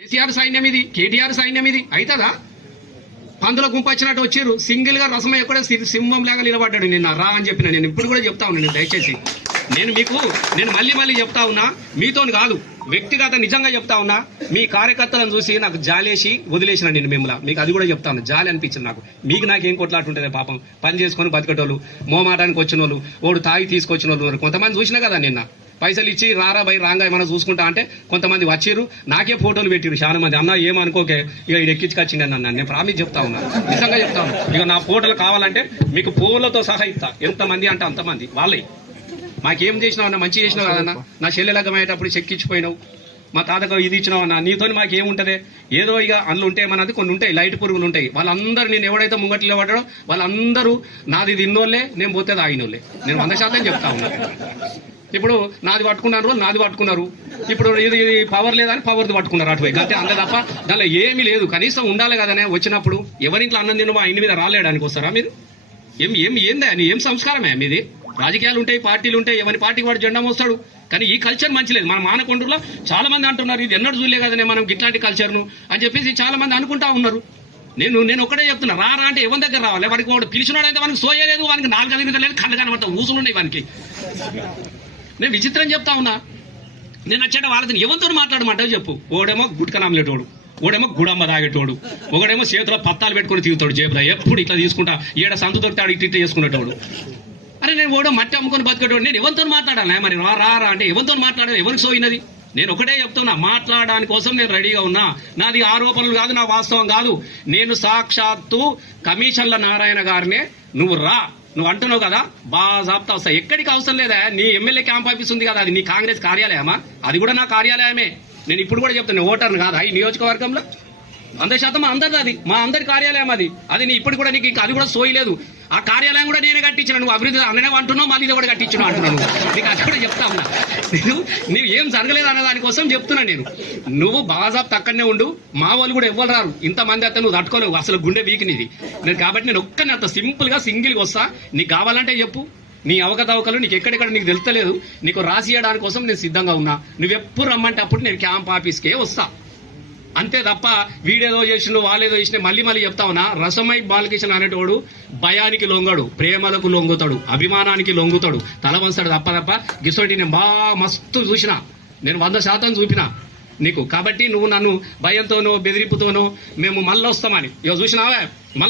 కేసీఆర్ సైన్యం ఇది కేటీఆర్ సైన్యం ఇది. అవుతుందా పందుల గుంపు వచ్చినట్టు వచ్చారు సింగిల్గా రసమ ఎక్కడ సింహం లాగా నిలబడ్డాడు నిన్న. రా అని చెప్పిన నేను. ఇప్పుడు కూడా చెప్తా ఉన్నాను దయచేసి. నేను మీకు నేను మళ్ళీ మళ్ళీ చెప్తా ఉన్నా. మీతో కాదు. వ్యక్తిగత నిజంగా చెప్తా ఉన్నా. మీ కార్యకర్తలను చూసి నాకు జాలేసి వదిలేసిన నేను మిమ్మల్ని. మీకు అది కూడా చెప్తా ఉన్నా. జాలి అనిపించింది నాకు. మీకు నాకేం కొట్లాటుంటుంది పాపం. పని చేసుకొని బతికేటోళ్ళు మోమాటానికి వచ్చిన వాళ్ళు ఓడు తాగి తీసుకొచ్చిన వాళ్ళు కొంతమంది చూసినా కదా నిన్న. పైసలు ఇచ్చి రారా బై రాంగా ఏమైనా చూసుకుంటా అంటే కొంతమంది వచ్చిర్రు నాకే ఫోటోలు పెట్టిరు చాలా మంది. అన్న ఏమనుకోకే? ఇక ఇది ఎక్కించుకొచ్చింది అన్న నేను ప్రామిస్ చెప్తా ఉన్నా. నిజంగా చెప్తా ఉన్నా. ఇక నా ఫోటోలు కావాలంటే మీకు పూలతో సహా ఇస్తా. ఎంతమంది అంటే అంతమంది వాళ్ళే. మాకేం చేసినావు అన్న? మంచి చేసినావు కదన్నా నా చెల్లెలగ్గం అయ్యేటప్పుడు చెక్కిచ్చిపోయినావు మా తాతకు ఇది ఇచ్చినావు అన్న? నీతో మాకేముంటది ఏదో ఇక అందులో ఉంటాయి మనది కొన్ని ఉంటాయి. లైట్ పురుగులు ఉంటాయి. వాళ్ళందరూ నేను ఎవడైతే ముంగట్లో పడ్డాడో వాళ్ళందరూ నాది తిన్నోళ్ళే నేను పోతే తాగినోళ్ళే. నేను వంద శాతం చెప్తా ఉన్నా. ఇప్పుడు నాది పట్టుకున్నారు నాది పట్టుకున్నారు. ఇప్పుడు ఇది ఇది పవర్ లేదని పవర్ది పట్టుకున్నారు అటువైపు. అంతే అంతే తప్ప దానిలో ఏమీ లేదు. కనీసం ఉండాలి కదనే వచ్చినప్పుడు ఎవరింట్లో అన్నం తినమో ఆయన మీద రాలేడానికి వస్తారా మీరు? ఏం ఏం ఏందా? ఏం సంస్కారమే మీది? రాజకీయాలు ఉంటాయి పార్టీలు ఉంటాయి ఎవరి పార్టీకి వాడు జెండా మోస్తాడు. కానీ ఈ కల్చర్ మంచి లేదు. మన మానకొండలో చాలా మంది అంటున్నారు ఇది ఎన్నడూ చూడలే కదనే మనం ఇట్లాంటి కల్చర్ను అని చెప్పేసి చాలా మంది అనుకుంటా ఉన్నారు. నేను నేను ఒకటే చెప్తున్నా రా రా అంటే ఎవరి దగ్గర రావాలి? వాడికి వాడు పిలిచినాడైతే వానికి సోయలేదు వానికి నాలుగు ఐదు లేదు కళ్ళు కనబడతా ఊసులు ఉన్నాయి వానికి. నేను విచిత్రం చెప్తా ఉన్నా. నేను వచ్చేట వాళ్ళతో ఎవరితో మాట్లాడమంటావు చెప్పు. ఓడేమో గుట్కనామలేటోడు ఒకడేమో ఓడేమో గుడమ్మ తాగేటోడు ఒకడేమో చేతిలో పత్తాలు పెట్టుకుని తిరుగుతాడు జేబులో. ఎప్పుడు ఇట్లా తీసుకుంటా? ఈడ సందు దొరికితే ఇట్లా ఇట్లా చేసుకునేటోడు. అరే నేను ఓడో మట్టి అమ్ముకొని బతికేటోడు నేను ఎవరితో మాట్లాడాలి? మరి రా రా రా అంటే ఎవరితో మాట్లాడాలి? ఎవరికి సోయినది? నేను ఒకటే చెప్తున్నా మాట్లాడడానికి కోసం నేను రెడీగా ఉన్నా. నాది ఆరోపణలు కాదు నా వాస్తవం కాదు. నేను సాక్షాత్తు కమిషన్ల నారాయణ గారినే. నువ్వు రా. నువ్వు అంటున్నావు కదా బాజాప్తా వస్తా. ఎక్కడికి అవసరం లేదా? నీ ఎమ్మెల్యే క్యాంప్ ఆఫీస్ ఉంది కదా అది నీ కాంగ్రెస్ కార్యాలయమా? అది కూడా నా కార్యాలయమే. నేను ఇప్పుడు కూడా చెప్తాను ఓటర్ను కాదా. ఈ నియోజకవర్గంలో వంద శాతం అందరిది అది. మా అందరి కార్యాలయం అది. అది నీ ఇప్పుడు కూడా నీకు ఇంకా అది కూడా సోయలేదు ఆ కార్యాలయం కూడా నేనే కట్టించిన. నువ్వు అభివృద్ధి అన్ననే అంటున్నావు మళ్ళీ కూడా కట్టించున్నావు అంటున్నాను నీకు అది కూడా చెప్తా ఉన్నా. నేను నీవు ఏం జరగలేదు అన్న దానికోసం చెప్తున్నా నేను. నువ్వు బాజాబ్ తక్కడనే ఉండు. మా వాళ్ళు కూడా ఎవ్వరు రారు. ఇంతమంది అయితే నువ్వు తట్టుకోలేవు. అసలు గుండె వీకినిది. నేను కాబట్టి నేను ఒక్కనే అంత సింపుల్గా సింగిల్గా వస్తా. నీకు కావాలంటే చెప్పు. నీ అవకతవకలు నీకు ఎక్కడెక్కడ నీకు తెలుస్తలేదు. నీకు రాసియడానికి కోసం నేను సిద్ధంగా ఉన్నా. నువ్వెప్పుడు రమ్మంటే అప్పుడు నేను క్యాంప్ ఆఫీస్కే వస్తా. అంతే తప్ప వీడేదో చేసిండు వాళ్ళేదో చేసిన మళ్ళీ మళ్ళీ చెప్తా ఉన్నా రసమై బాలకృష్ణ అనేటోడు భయానికి లొంగడు ప్రేమలకు లొంగుతాడు అభిమానానికి లొంగుతాడు తల తప్ప తప్ప. గిసోటి నేను బాగా మస్తు చూసిన నేను వంద శాతం చూపిన నీకు. కాబట్టి నువ్వు నన్ను భయంతోనో బెదిరింపుతోనో మేము మళ్ళీ వస్తామని ఇక చూసినావే